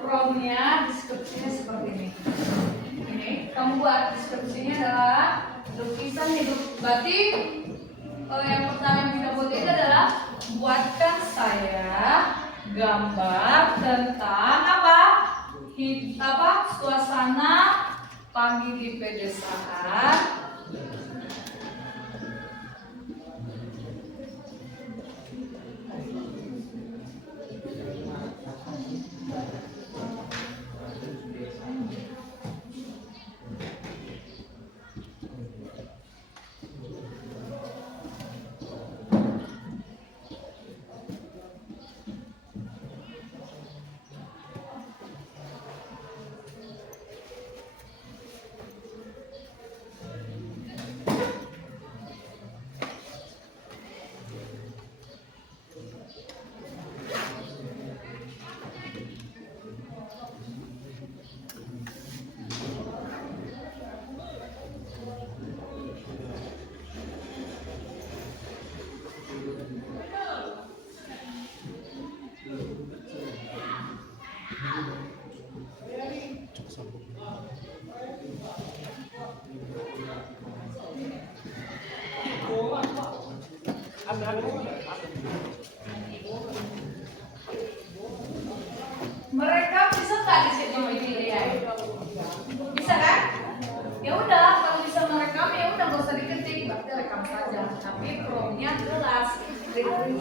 promptnya, deskripsinya seperti ini. Ini kamu buat deskripsinya adalah lukisan hidup. Berarti yang pertama yang kita buat itu adalah buatkan saya gambar tentang apa? Suasana pagi di pedesaan.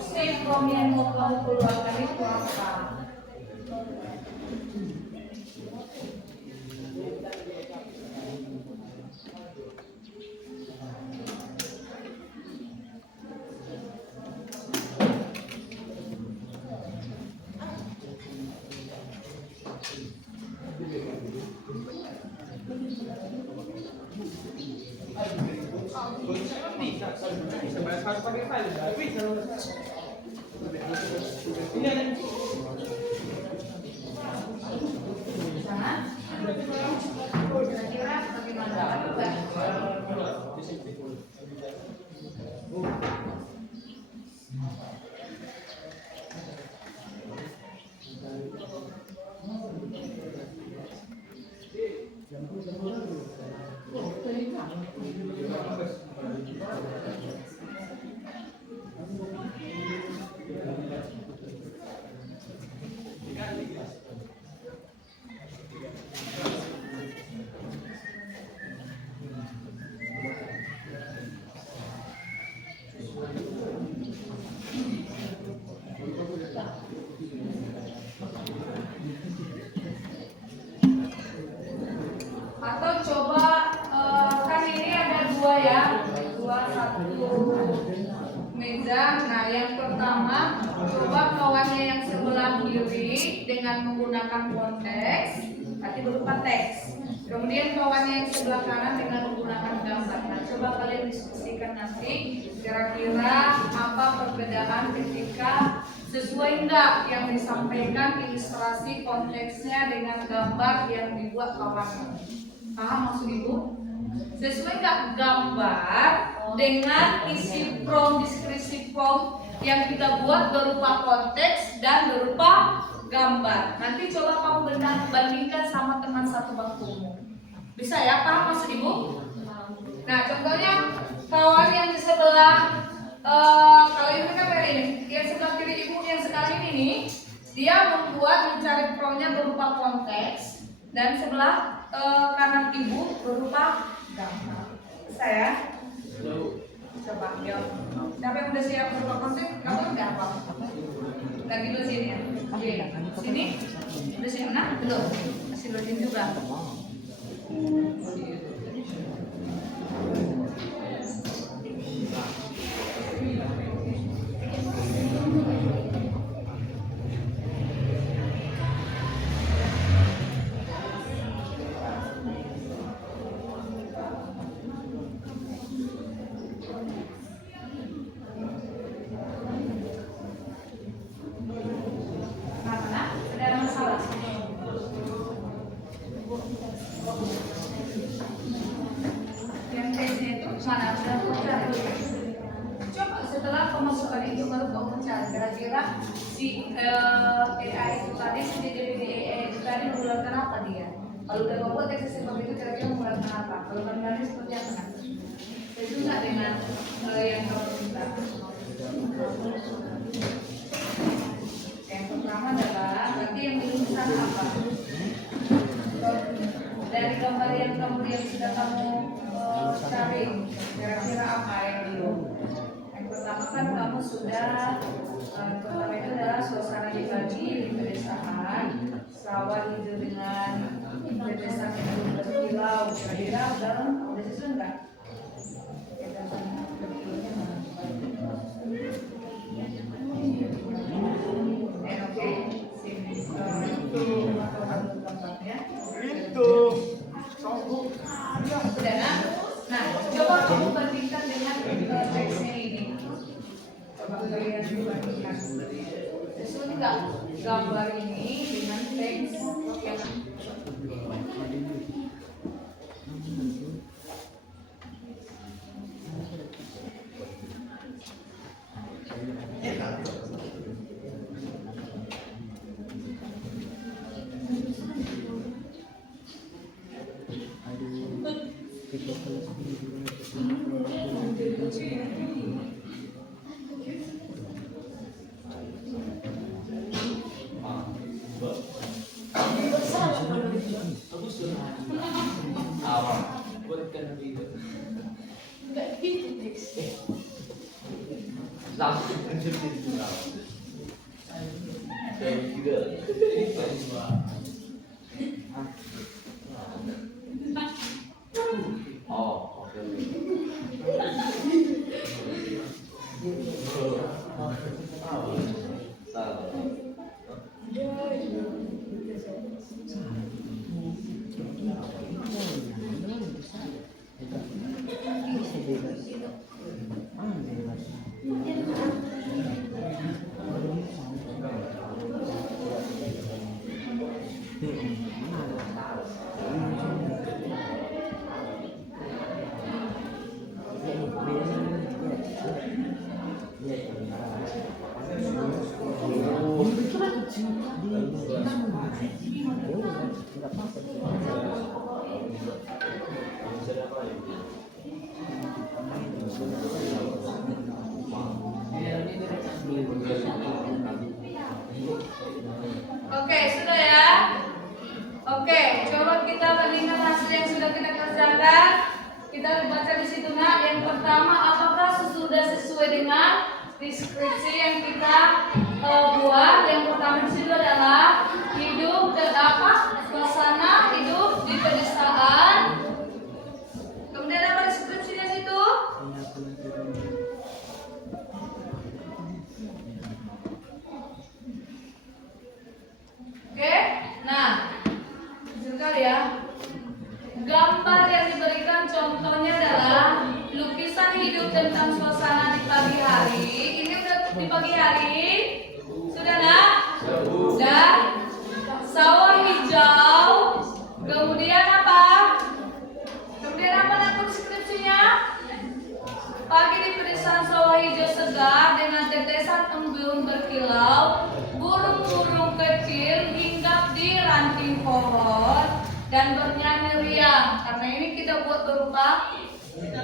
isi from yang mau kamu keluarkan itu apa? Sana? Kira-kira bagaimana? Atau coba kan ini ada dua ya, satu meja. Nah yang pertama coba kawannya yang sebelah kiri dengan menggunakan konteks, nanti berupa teks. Kemudian kawannya yang sebelah kanan dengan menggunakan gambar. Nah coba kalian diskusikan nanti kira-kira apa perbedaan ketika sesuai enggak yang disampaikan ilustrasi konteksnya dengan gambar yang dibuat kawannya. Paham maksud ibu? Sesuai nggak gambar dengan isi prompt, deskripsi prompt yang kita buat berupa konteks dan berupa gambar. Nanti coba kamu bandingkan sama teman satu bangkumu. Bisa ya? Paham maksud ibu? Nah contohnya kawan yang di sebelah kalau ibu kan ini yang sebelah kiri ibu yang sekarang ini nih, dia mencari promptnya berupa konteks dan sebelah kanan ibu berupa gambar. Saya coba jawab. Siapa yang udah siap berupa konteks? Kamu udah apa? Lagi login ya? Oke. Sini udah siap? Nah belum. Masih login juga. Yang tesnya itu mana? Sudah kamu cari. Coba setelah pemasukan itu baru kamu cari kira-kira si AI itu tadi, si JDBD AI itu tadi menggunakan apa dia? Kalau udah membuat teks seperti itu kira-kira menggunakan apa? Kalau menggunakan seperti apa kan? Itu nggak dengan yang kamu minta. Yang pertama adalah berarti yang dirumuskan apa? Dari gambar yang kemudian sudah kamu cari, kira-kira apa yang dulu? Yang pertama kan kamu sudah pertama itu adalah suasana dibagi di pedesaan, sawah hijau dengan pedesaan yang berkilau. Kira-kira udah sesuai nggak? Oke, sini itu sudah nah coba kamu bandingkan dengan teksnya ini. Coba kalian bandingkan sesuai nggak gambar ini dengan teks yang Oh, oke. Oke, sudah ya. Oke, coba kita bandingkan hasil yang sudah kita kerjakan. Kita baca di situ nak. Yang pertama, apakah sudah sesuai dengan deskripsi yang kita buat? Yang pertama di situ adalah hidup dan apa? Suasana hidup di pedesaan. Kemudian apa deskripsinya situ? Oke, nah, sekali ya. Gambar yang diberikan contohnya adalah lukisan hidup tentang suasana di pagi hari. Ini udah di pagi hari, sudah nak? Dan sawah hijau. Kemudian apa? Kemudian apa nak deskripsinya? Pagi di pedesaan sawah hijau segar dengan tetesan embun berkilau. Burung-burung kecil hinggap di ranting pohon dan bernyanyi riang. Karena ini kita buat berupa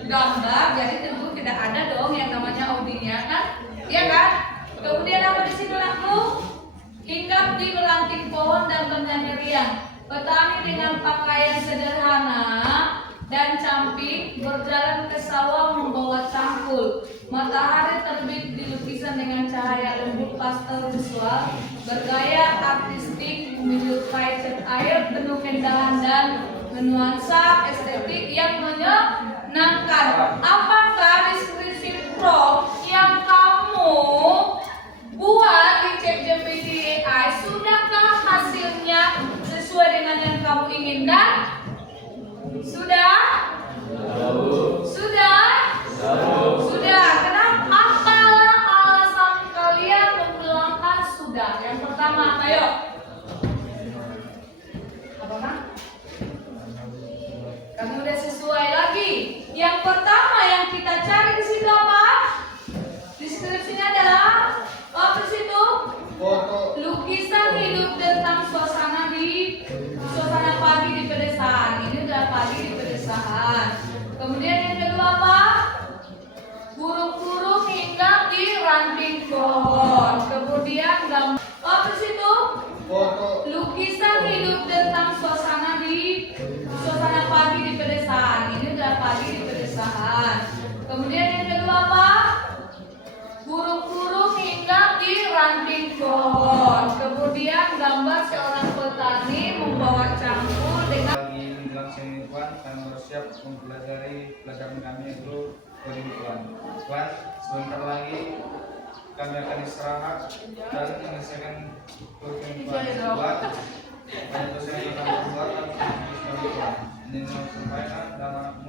gambar, jadi tentu tidak ada dong yang namanya audinya kan? Iya kan? Kemudian apa di sini aku? Hinggap di ranting pohon dan bernyanyi riang. Petani dengan pakaian sederhana dan camping berjalan ke sawah membawa cangkul. Matahari terbit di lukisan dengan cahaya lembut pastel visual, bergaya artistik menyerupai cat air penuh keindahan dan menuansa estetik yang menyenangkan. Apakah deskripsi prompt yang kamu buat di ChatGPT AI sudahkah hasilnya sesuai dengan yang kamu inginkan? Sudah? Sudah? Sudah. Kenapa? Apalah alasan kalian membilangkan sudah? Yang pertama, ayo. Apa kan? Kamu udah sesuai lagi. Yang pertama yang kita cari di situ apa? Deskripsinya adalah apa di situ? Lukisan hidup tentang suasana pagi di pedesaan. Ini udah pagi di pedesaan. Kemudian yang kedua apa? Burung-burung hinggap di ranting pohon. Kemudian gambar apa di situ? Lukisan hidup tentang suasana pagi di pedesaan. Ini udah pagi di pedesaan. Kemudian yang kedua apa? Burung-burung hinggap di ranting pohon. Kemudian gambar seorang petani membawa cangkul dengan Lagi menjelang semingguan, kami bersiap mempelajari pelajaran kami itu penipuan. Tuan, sebentar lagi kami akan istirahat dan menyelesaikan penipuan. Buat banyak dosen yang kami buat dan penipuan. Ini sampaikan dalam